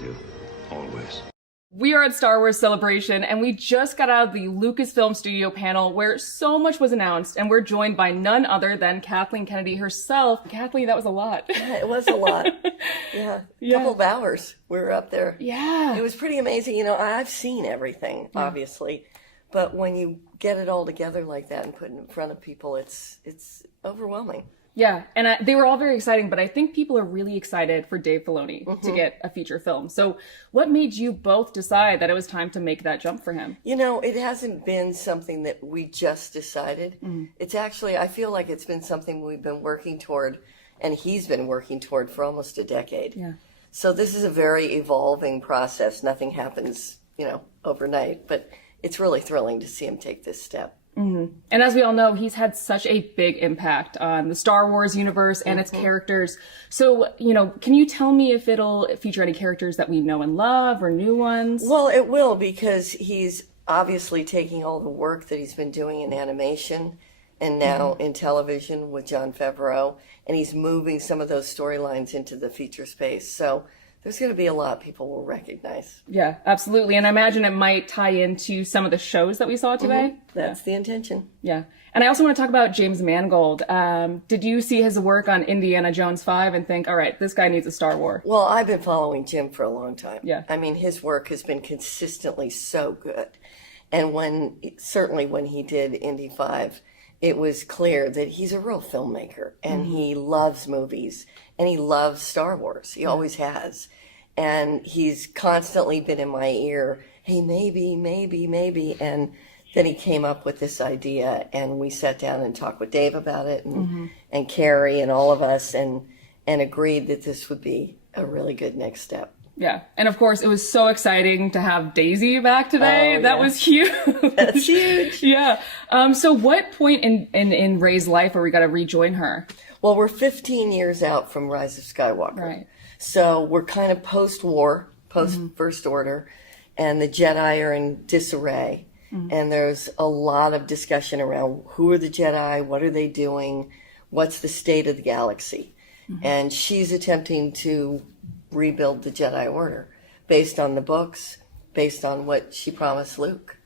with you, always. We are at Star Wars Celebration, and we just got out of the Lucasfilm Studio panel where so much was announced, and we're joined by none other than Kathleen Kennedy herself. Kathleen, that was a lot. Yeah, it was a lot. Yeah, couple of hours we were up there. Yeah. It was pretty amazing. You know, I've seen everything, obviously, but when you get it all together like that and put it in front of people, it's overwhelming. Yeah, and they were all very exciting, but I think people are really excited for Dave Filoni to get a feature film. So what made you both decide that it was time to make that jump for him? You know, it hasn't been something that we just decided. It's actually, I feel like it's been something we've been working toward, and he's been working toward for almost a decade. Yeah. So this is a very evolving process. Nothing happens, you know, overnight, but it's really thrilling to see him take this step. And as we all know, he's had such a big impact on the Star Wars universe and its characters. So, you know, can you tell me if it'll feature any characters that we know and love or new ones? Well, it will, because he's obviously taking all the work that he's been doing in animation and now in television with Jon Favreau, and he's moving some of those storylines into the feature space. So there's going to be a lot people will recognize. Yeah, absolutely. And I imagine it might tie into some of the shows that we saw today. That's the intention. Yeah. And I also want to talk about James Mangold. Did you see his work on Indiana Jones 5 and think, all right, this guy needs a Star Wars? Well, I've been following Jim for a long time. Yeah. I mean, his work has been consistently so good. And certainly when he did Indy 5, it was clear that he's a real filmmaker, and he loves movies, and he loves Star Wars. He always has. And he's constantly been in my ear, hey, maybe, and then he came up with this idea, and we sat down and talked with Dave about it, and Carrie and all of us, and agreed that this would be a really good next step. Yeah. And of course, it was so exciting to have Daisy back today. Oh, that yeah. was huge. That's huge. Yeah. So what point in Rey's life are we going to rejoin her? Well, we're 15 years out from Rise of Skywalker. Right. So we're kind of post-war, post-First Order, and the Jedi are in disarray. And there's a lot of discussion around who are the Jedi, what are they doing, what's the state of the galaxy. And she's attempting to rebuild the Jedi Order based on the books, based on what she promised Luke.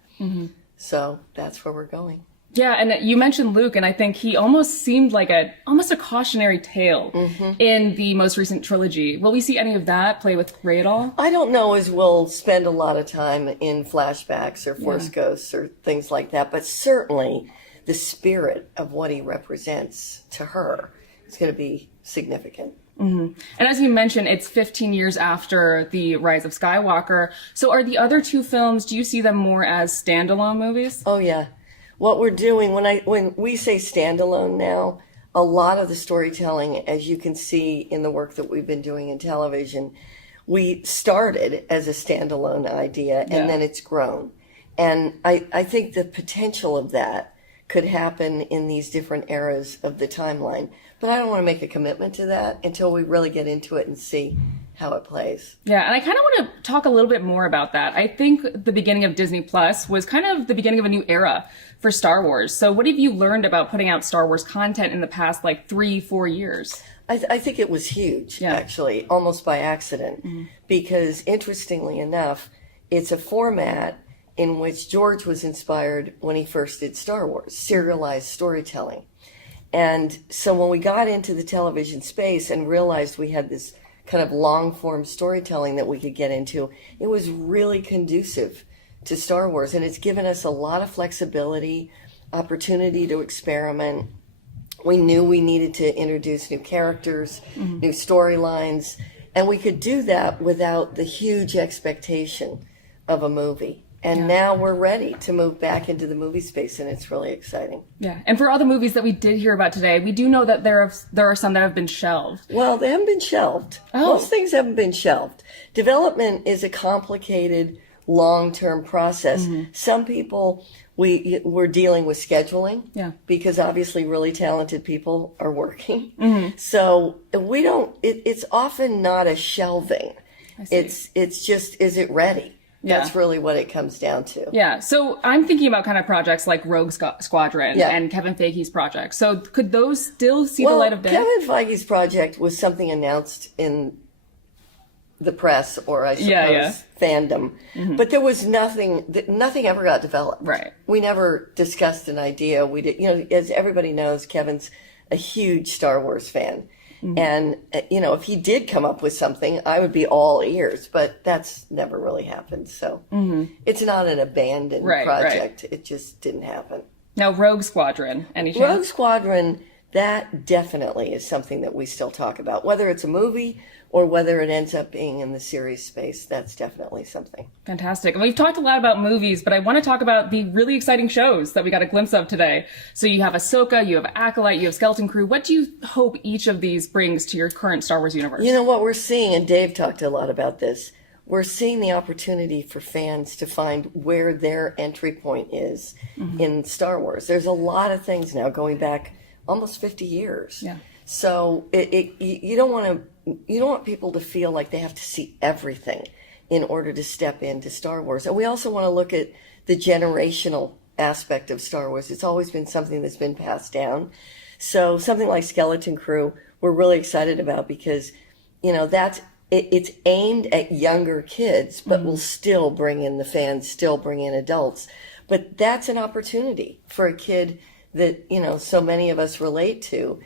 So that's where we're going. Yeah, and you mentioned Luke, and I think he almost seemed like almost a cautionary tale in the most recent trilogy. Will we see any of that play with Rey at all? I don't know as we'll spend a lot of time in flashbacks or Force Ghosts or things like that, but certainly the spirit of what he represents to her is going to be significant. And as you mentioned, it's 15 years after the Rise of Skywalker. So are the other two films, do you see them more as standalone movies? Oh, yeah. What we're doing, when we say standalone now, a lot of the storytelling, as you can see in the work that we've been doing in television, we started as a standalone idea, and then it's grown. And I think the potential of that could happen in these different eras of the timeline. But I don't want to make a commitment to that until we really get into it and see how it plays. Yeah, and I kind of want to talk a little bit more about that. I think the beginning of Disney Plus was kind of the beginning of a new era for Star Wars. So what have you learned about putting out Star Wars content in the past, 3-4 years? I think it was huge, actually, almost by accident, because interestingly enough, it's a format in which George was inspired when he first did Star Wars, serialized storytelling. And so when we got into the television space and realized we had this kind of long-form storytelling that we could get into, it was really conducive to Star Wars. And it's given us a lot of flexibility, opportunity to experiment. We knew we needed to introduce new characters, new storylines, and we could do that without the huge expectation of a movie. And now we're ready to move back into the movie space, and it's really exciting. Yeah, and for all the movies that we did hear about today, we do know that there are some that have been shelved. Well, they haven't been shelved. Most things haven't been shelved. Development is a complicated, long-term process. Some people, we're dealing with scheduling, because obviously really talented people are working. So we don't, it's often not a shelving. It's just, is it ready? That's really what it comes down to. Yeah. So I'm thinking about kind of projects like Rogue Squadron and Kevin Feige's project. So could those still see the light of day? Kevin Feige's project was something announced in the press, or I suppose fandom. But there was nothing ever got developed. Right. We never discussed an idea. We did, as everybody knows, Kevin's a huge Star Wars fan. And, if he did come up with something, I would be all ears, but that's never really happened. So it's not an abandoned project. It just didn't happen. Now, Rogue Squadron, any chance? Rogue Squadron, that definitely is something that we still talk about. Whether it's a movie or whether it ends up being in the series space, that's definitely something. Fantastic. And we've talked a lot about movies, but I want to talk about the really exciting shows that we got a glimpse of today. So you have Ahsoka, you have Acolyte, you have Skeleton Crew. What do you hope each of these brings to your current Star Wars universe? What we're seeing, and Dave talked a lot about this, we're seeing the opportunity for fans to find where their entry point is in Star Wars. There's a lot of things now going back almost 50 years. Yeah. So you don't want people to feel like they have to see everything in order to step into Star Wars. And we also want to look at the generational aspect of Star Wars. It's always been something that's been passed down. So something like Skeleton Crew, we're really excited about because, it's aimed at younger kids, but will still bring in the fans, still bring in adults. But that's an opportunity for a kid that, so many of us relate to,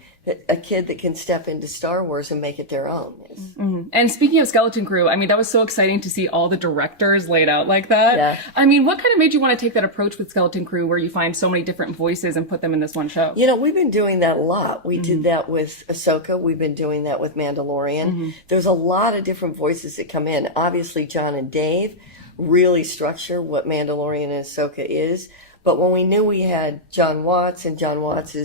a kid that can step into Star Wars and make it their own. And speaking of Skeleton Crew, that was so exciting to see all the directors laid out like that. Yeah. What kind of made you want to take that approach with Skeleton Crew where you find so many different voices and put them in this one show? We've been doing that a lot. We did that with Ahsoka. We've been doing that with Mandalorian. There's a lot of different voices that come in. Obviously, John and Dave really structure what Mandalorian and Ahsoka is. But when we knew we had John Watts, and John Watts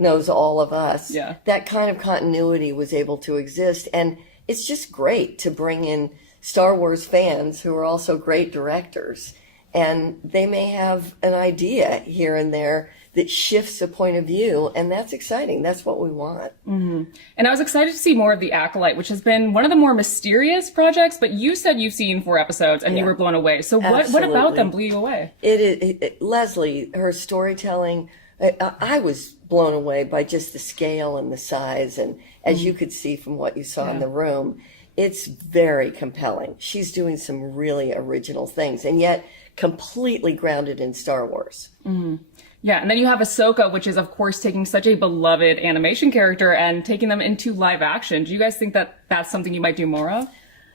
knows all of us, that kind of continuity was able to exist. And it's just great to bring in Star Wars fans who are also great directors. And they may have an idea here and there that shifts a point of view, and that's exciting. That's what we want. And I was excited to see more of The Acolyte, which has been one of the more mysterious projects, but you said you've seen 4 episodes and you were blown away. So what about them blew you away? Leslie, her storytelling, I was blown away by just the scale and the size, and as you could see from what you saw in the room, it's very compelling. She's doing some really original things, and yet completely grounded in Star Wars. Yeah, and then you have Ahsoka, which is, of course, taking such a beloved animation character and taking them into live action. Do you guys think that that's something you might do more of?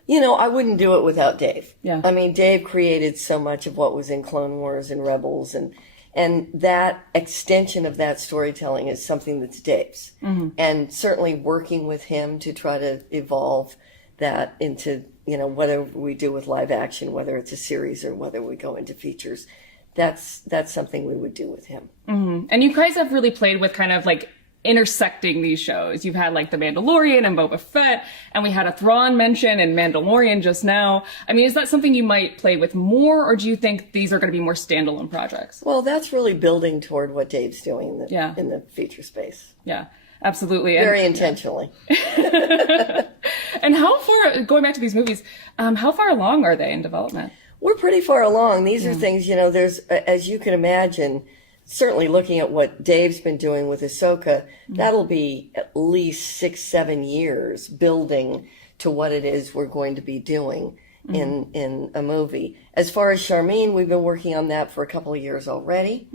I wouldn't do it without Dave. Yeah. Dave created so much of what was in Clone Wars and Rebels, and that extension of that storytelling is something that's Dave's. And certainly working with him to try to evolve that into, whatever we do with live action, whether it's a series or whether we go into features, that's something we would do with him. And you guys have really played with kind of like intersecting these shows. You've had like The Mandalorian and Boba Fett, and we had a Thrawn mention in Mandalorian just now. Is that something you might play with more, or do you think these are going to be more standalone projects? Well, that's really building toward what Dave's doing in the feature space. Yeah, absolutely. Very intentionally. And how far, going back to these movies, how far along are they in development? We're pretty far along. These are things, there's, as you can imagine, certainly looking at what Dave's been doing with Ahsoka, that'll be at least 6-7 years building to what it is we're going to be doing in a movie. As far as Charmine, we've been working on that for a couple of years already.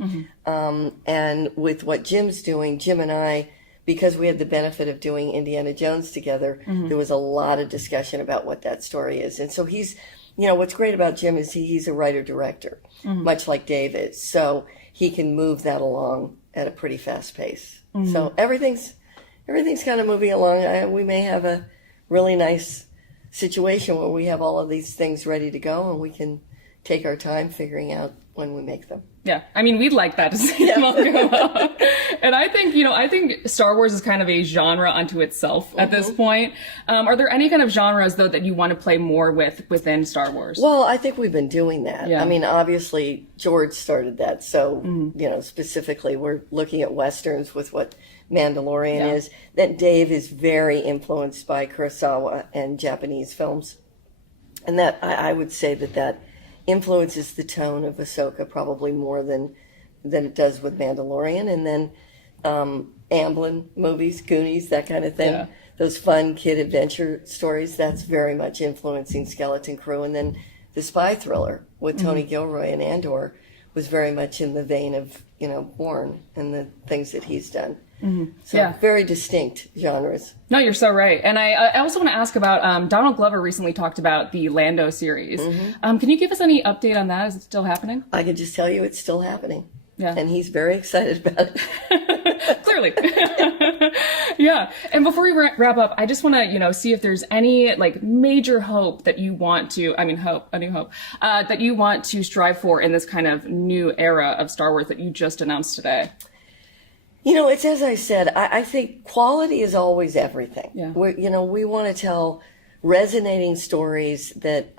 And with what Jim's doing, Jim and I, because we had the benefit of doing Indiana Jones together, there was a lot of discussion about what that story is. And so he's, what's great about Jim is he's a writer-director, much like Dave is. So he can move that along at a pretty fast pace. So everything's kind of moving along. We may have a really nice situation where we have all of these things ready to go and we can take our time figuring out when we make them. Yeah, we'd like that to see them all go out. And I think Star Wars is kind of a genre unto itself at this point. Are there any kind of genres, though, that you want to play more within Star Wars? Well, I think we've been doing that. Yeah. Obviously, George started that. So, specifically, we're looking at Westerns with what Mandalorian is. That Dave is very influenced by Kurosawa and Japanese films. And that, I would say that influences the tone of Ahsoka probably more than it does with Mandalorian. And then Amblin movies, Goonies, that kind of thing. those fun kid adventure stories, that's very much influencing Skeleton Crew. And then the spy thriller with Tony Gilroy and Andor was very much in the vein of, Bourne and the things that he's done. So very distinct genres. No, you're so right. And I also want to ask about, Donald Glover recently talked about the Lando series. Can you give us any update on that? Is it still happening? I can just tell you it's still happening. Yeah. And he's very excited about it. Clearly. Yeah. And before we wrap up, I just want to, see if there's any major hope that you want to, a new hope, that you want to strive for in this kind of new era of Star Wars that you just announced today. It's as I said, I think quality is always everything. Yeah. We want to tell resonating stories that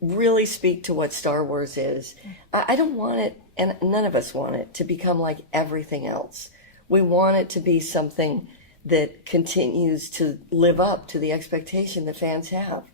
really speak to what Star Wars is. I don't want it, and none of us want it, to become like everything else. We want it to be something that continues to live up to the expectation that fans have.